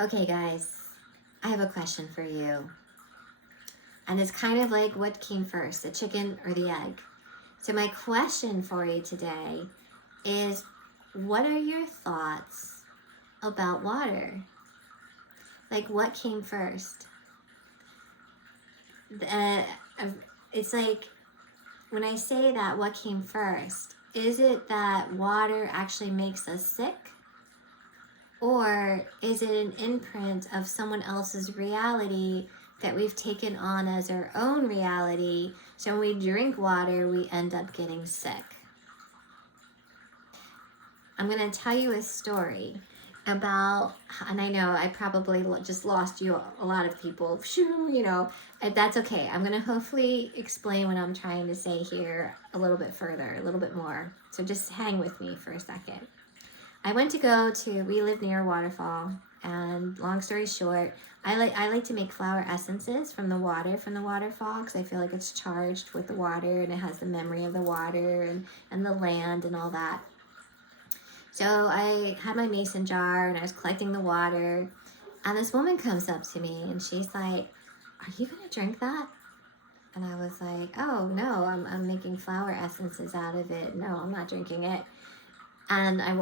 Okay, guys, I have a question for you. And it's kind of like what came first, the chicken or the egg? So, my question for you today is, what are your thoughts about water? Like, what came first? Uh, it's like, when I say that, what came first? Is it that water actually makes us sick? Or is it an imprint of someone else's reality that we've taken on as our own reality? So when we drink water, we end up getting sick. I'm going to tell you a story about, and I know I probably just lost you a lot of people, that's okay. I'm going to hopefully explain what I'm trying to say here a little bit further, a little bit more. So just hang with me for a second. We live near a waterfall, and long story short, I like to make flower essences from the waterfall, because I feel like it's charged with the water and it has the memory of the water and the land and all that. So I had my mason jar and I was collecting the water, and this woman comes up to me and she's like, "Are you gonna drink that?" And I was like, "Oh no, I'm making flower essences out of it. No, I'm not drinking it." And I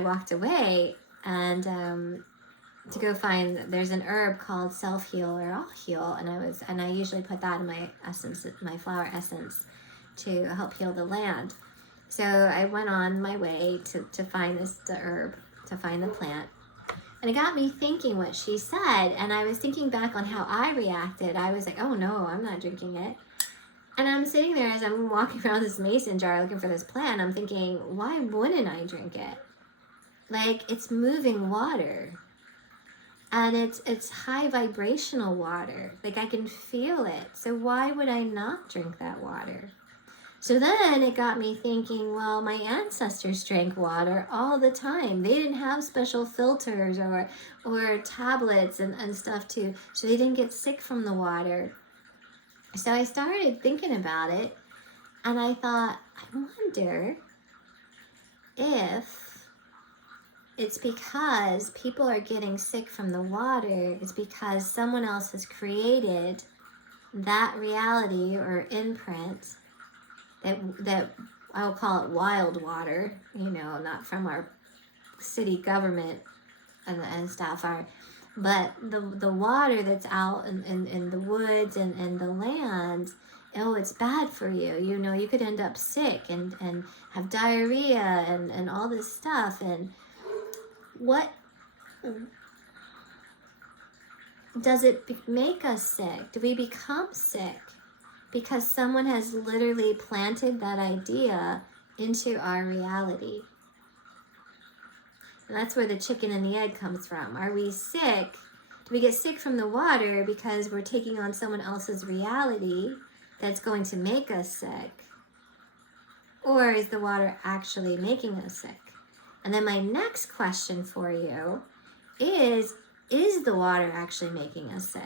walked away and to go find, there's an herb called self heal or all heal, and I usually put that in my flower essence, to help heal the land. So I went on my way to find the herb, to find the plant. And it got me thinking what she said, and I was thinking back on how I reacted. I was like, "Oh no, I'm not drinking it." And I'm sitting there as I'm walking around this mason jar looking for this plant. I'm thinking, why wouldn't I drink it? Like, it's moving water. And it's high vibrational water. Like, I can feel it. So why would I not drink that water? So then it got me thinking, well, my ancestors drank water all the time. They didn't have special filters or tablets and stuff too. So they didn't get sick from the water. So I started thinking about it, and I thought, I wonder if it's because people are getting sick from the water, it's because someone else has created that reality or imprint that I will call it wild water, not from our city government and stuff, but the water that's out in the woods and the land. Oh, it's bad for you. You could end up sick and have diarrhea and all this stuff. And what does it make us sick? Do we become sick because someone has literally planted that idea into our reality? And that's where the chicken and the egg comes from. Are we sick? Do we get sick from the water because we're taking on someone else's reality that's going to make us sick? Or is the water actually making us sick? And then my next question for you is the water actually making us sick?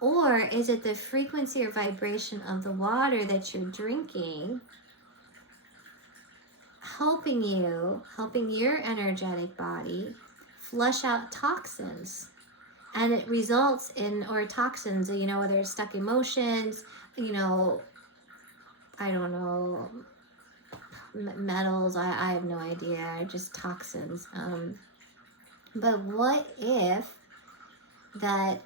Or is it the frequency or vibration of the water that you're drinking helping your energetic body flush out toxins? And it results in, or toxins, whether it's stuck emotions, I don't know, metals, I have no idea, just toxins. But what if that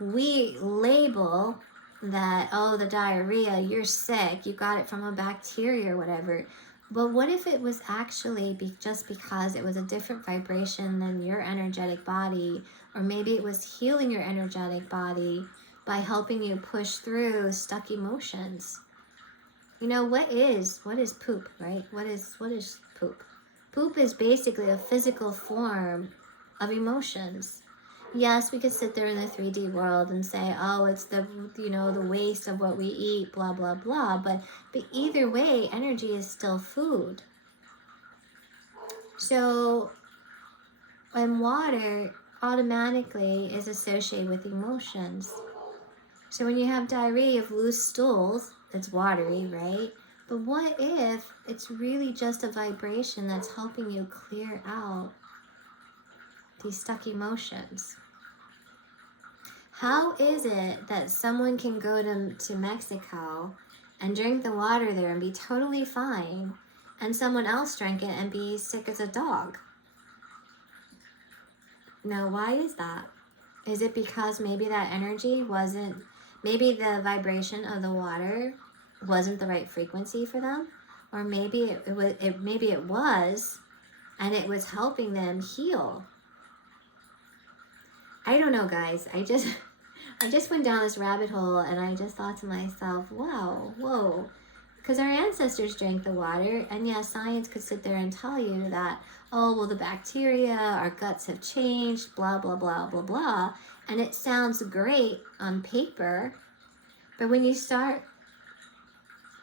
we label that, oh, the diarrhea, you're sick, you got it from a bacteria or whatever. But what if it was actually just because it was a different vibration than your energetic body, or maybe it was healing your energetic body by helping you push through stuck emotions? What is poop, right? What is poop? Poop is basically a physical form of emotions. Yes, we could sit there in the 3D world and say, oh, it's the waste of what we eat, blah, blah, blah. But either way, energy is still food. So, and water automatically is associated with emotions. So when you have diarrhea of loose stools, it's watery, right? But what if it's really just a vibration that's helping you clear out these stuck emotions. How is it that someone can go to Mexico and drink the water there and be totally fine, and someone else drank it and be sick as a dog? Now, why is that? Is it because maybe that energy wasn't, maybe the vibration of the water wasn't the right frequency for them? Or maybe maybe it was, and it was helping them heal. I don't know, guys. I just went down this rabbit hole, and I just thought to myself, wow, whoa. Because our ancestors drank the water, and yes, science could sit there and tell you that, oh, well, the bacteria, our guts have changed, blah, blah, blah, blah, blah. And it sounds great on paper, but when you start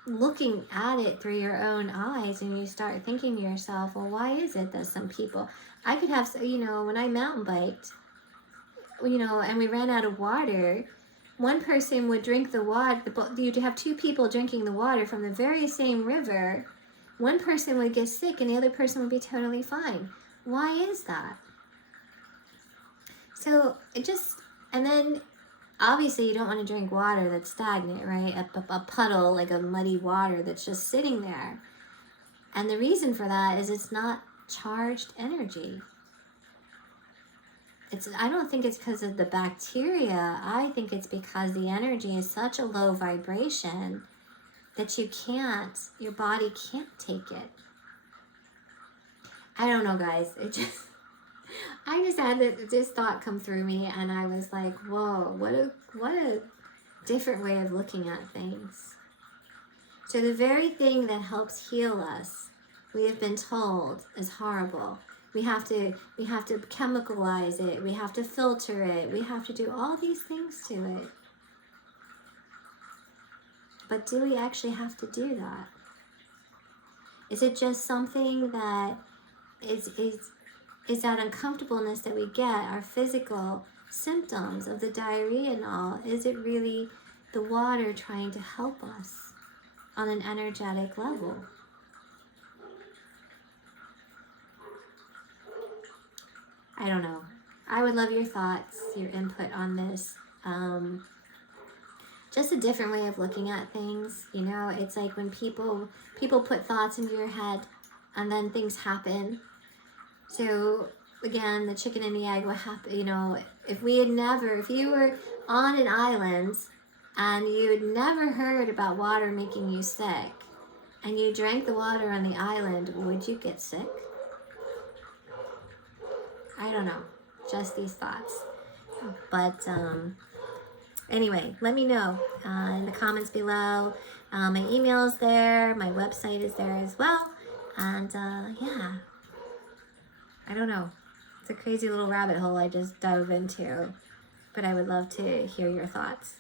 looking at it through your own eyes and you start thinking to yourself, well, why is it that some people, I could have, when I mountain biked, and we ran out of water, one person would drink the water, you'd have two people drinking the water from the very same river. One person would get sick and the other person would be totally fine. Why is that? So and then obviously you don't want to drink water that's stagnant, right? A puddle, like a muddy water that's just sitting there. And the reason for that is it's not charged energy. I don't think it's because of the bacteria. I think it's because the energy is such a low vibration that your body can't take it. I don't know, guys. I just had this thought come through me, and I was like, whoa, what a different way of looking at things. So the very thing that helps heal us, we have been told is horrible. We have to chemicalize it. We have to filter it. We have to do all these things to it. But do we actually have to do that? Is it just something that is that uncomfortableness that we get, our physical symptoms of the diarrhea and all? Is it really the water trying to help us on an energetic level? I don't know. I would love your thoughts, your input on this. Just a different way of looking at things. It's like when people put thoughts into your head and then things happen. So again, the chicken and the egg, what happened, if you were on an island and you had never heard about water making you sick and you drank the water on the island, would you get sick? I don't know, just these thoughts. But anyway, let me know in the comments below. My email is there, my website is there as well. And yeah, I don't know. It's a crazy little rabbit hole I just dove into, but I would love to hear your thoughts.